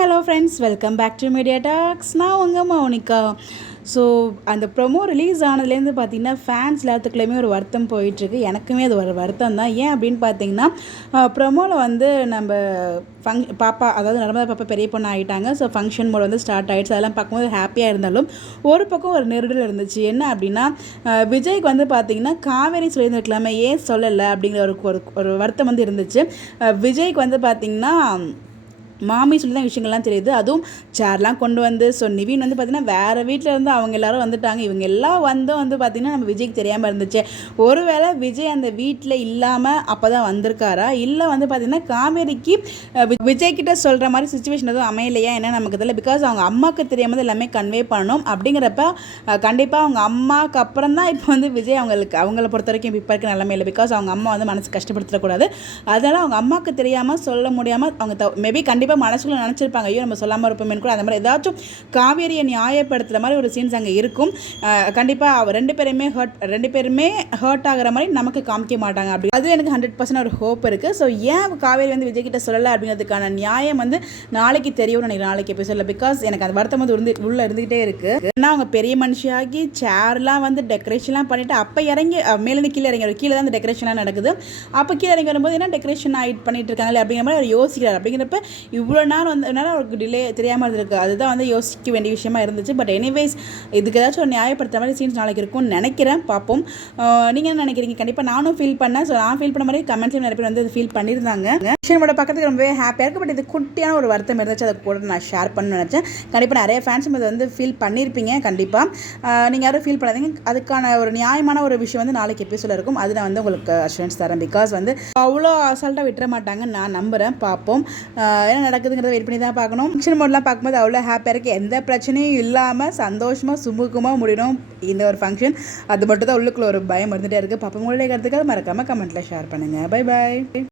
Hello friends, welcome back to media talks. நான் உங்கள் Mounika. So அந்த ப்ரொமோ ரிலீஸ் ஆனதுலேருந்து பார்த்திங்கன்னா ஃபேன்ஸ் எல்லாத்துக்குள்ளேயுமே ஒரு வருத்தம் போயிட்டுருக்கு. எனக்குமே அது ஒரு வருத்தம் தான். ஏன் அப்படின்னு பார்த்தீங்கன்னா, ப்ரொமோவில் வந்து நம்ம பாப்பா, அதாவது நர்மதா பாப்பா பெரிய பொண்ணு ஆகிட்டாங்க. ஸோ ஃபங்க்ஷன் மோட் வந்து ஸ்டார்ட் ஆகிடுச்சு. அதெல்லாம் பார்க்கும்போது ஹாப்பியாக இருந்தாலும் ஒரு பக்கம் ஒரு நெருடல் இருந்துச்சு. என்ன அப்படின்னா, விஜய்க்கு வந்து பார்த்திங்கன்னா காவேரி சொல்லியிருந்துருக்கலாமே, ஏன் சொல்லலை அப்படிங்கிற ஒரு வருத்தம் வந்து இருந்துச்சு. விஜய்க்கு வந்து பார்த்திங்கன்னா மாமி சொல்லி தான் விஷயங்கள்லாம் தெரியுது. அதுவும் சேர்லாம் கொண்டு வந்து, ஸோ நிவின் வந்து பார்த்திங்கன்னா வேறு வீட்டில் இருந்து அவங்க எல்லோரும் வந்துட்டாங்க. இவங்க எல்லாம் வந்து பார்த்திங்கன்னா நம்ம விஜய்க்கு தெரியாமல் இருந்துச்சு. ஒருவேளை விஜய் அந்த வீட்டில் இல்லாமல் அப்போ தான் வந்திருக்காரா, இல்லை வந்து பார்த்திங்கன்னா காவேரிக்கு விஜய்கிட்ட சொல்கிற மாதிரி சுச்சுவேஷன் எதுவும் அமையலையா என்ன நமக்கு தெரியல. பிகாஸ் அவங்க அம்மாவுக்கு தெரியாமல் எல்லாமே கன்வே பண்ணணும். அப்படிங்கிறப்ப கண்டிப்பாக அவங்க அம்மாவுக்கு அப்புறம் தான் இப்போ வந்து விஜய் அவங்கள பொறுத்த வரைக்கும் இப்போ இருக்க நிலைமை இல்லை. பிகாஸ் அவங்க அம்மா வந்து மனசு கஷ்டப்படுத்தக்கூடாது. அதனால் அவங்க அம்மாவுக்கு தெரியாமல் சொல்ல முடியாமல் அவங்க மேபி கண்டிப்பாக மனசுக்குள்ள நினச்சிருப்பாங்க, ஐயோ நம்ம சொல்லாமல் இருப்போமே கூட. அந்த மாதிரி ஏதாச்சும் காவேரியை நியாயப்படுத்துகிற மாதிரி ஒரு சீன்ஸ் அங்கே இருக்கும். கண்டிப்பாக ரெண்டு பேருமே ஹர்ட் ஆகிற மாதிரி நமக்கு காமிக்க மாட்டாங்க. அப்படி அது எனக்கு 100% ஒரு ஹோப் இருக்குது. ஸோ ஏன் காவேரி வந்து விஜய்கிட்ட சொல்லலை அப்படிங்கிறதுக்கான நியாயம் வந்து நாளைக்கு தெரியும்னு நினைக்கிறேன், நாளைக்கு எபிசோடில். பிகாஸ் எனக்கு அந்த வருத்தம் வந்து உள்ளே இருந்துகிட்டே இருக்குது. ஏன்னா அவங்க பெரிய மனுஷியாகி சேர்லாம் வந்து டெக்கரேஷன்லாம் பண்ணிவிட்டு அப்போ இறங்கி மேலேருந்து கீழே தான் அந்த டெக்கரேஷன்லாம் நடக்குது. அப்போ கீழே இறங்கி வரும்போது என்ன டெக்கரேஷன் பண்ணிட்டு இருக்காங்களே அப்படிங்கிற மாதிரி அவர் யோசிக்கிறார். அப்படிங்கிறப்ப இவ்வளோ நேரம் அவருக்கு டிலே தெரியாமல் இருந்திருக்கு. அதுதான் வந்து யோசிக்க வேண்டிய விஷயமா இருந்துச்சு. பட் எனிவேஸ், இதுக்கு ஏதாச்சும் ஒரு நியாயப்படுத்துகிற மாதிரி சீன்ஸ் நாளைக்கு இருக்கும்னு நினைக்கிறேன். பார்ப்போம். நீங்கள் என்ன நினைக்கிறீங்க? கண்டிப்பாக நானும் ஃபீல் பண்ணேன். ஸோ நான் ஃபீல் பண்ண மாதிரி கமெண்ட்ஸையும் நிறைய பேர் வந்து ஃபீல் பண்ணியிருந்தாங்க. விஷயமோட பக்கத்துக்கு ரொம்பவே ஹாப்பியாக இருக்குது. பட் இது குட்டியான ஒரு வருத்தம் இருந்துச்சு, அதை கூட நான் ஷேர் பண்ண நினச்சேன். கண்டிப்பாக நிறைய ஃபேன்ஸும் இதை வந்து ஃபீல் பண்ணியிருப்பீங்க. கண்டிப்பாக நீங்கள் யாரும் ஃபீல் பண்ணாதீங்க. அதுக்கான ஒரு நியாயமான ஒரு விஷயம் வந்து நாளைக்கு எபிசோடில் இருக்கும். அது நான் வந்து உங்களுக்கு அஷூரன்ஸ் தரேன். பிகாஸ் வந்து அவ்வளோ அசால்ட்டாக விட்டுற மாட்டாங்க, நான் நம்புகிறேன். பார்ப்போம் என்ன நடக்குதுங்கிறத வெயிட் பண்ணி தான் பார்க்கணும். ஃபங்க்ஷன் மோட்லாம் பார்க்கும்போது அவ்வளோ ஹாப்பியாக இருக்குது. எந்த பிரச்சனையும் இல்லாமல் சந்தோஷமாக சுமூகமாக முடியணும் இந்த ஒரு ஃபங்க்ஷன். அது மட்டும் தான் உள்ளுக்குள்ள ஒரு பயம் இருந்துகிட்டே இருக்குது. பாப்பா, உங்களுடைய கருத்துக்கள் மறக்காமல் கமெண்ட்டில் ஷேர் பண்ணுங்கள். Bye bye.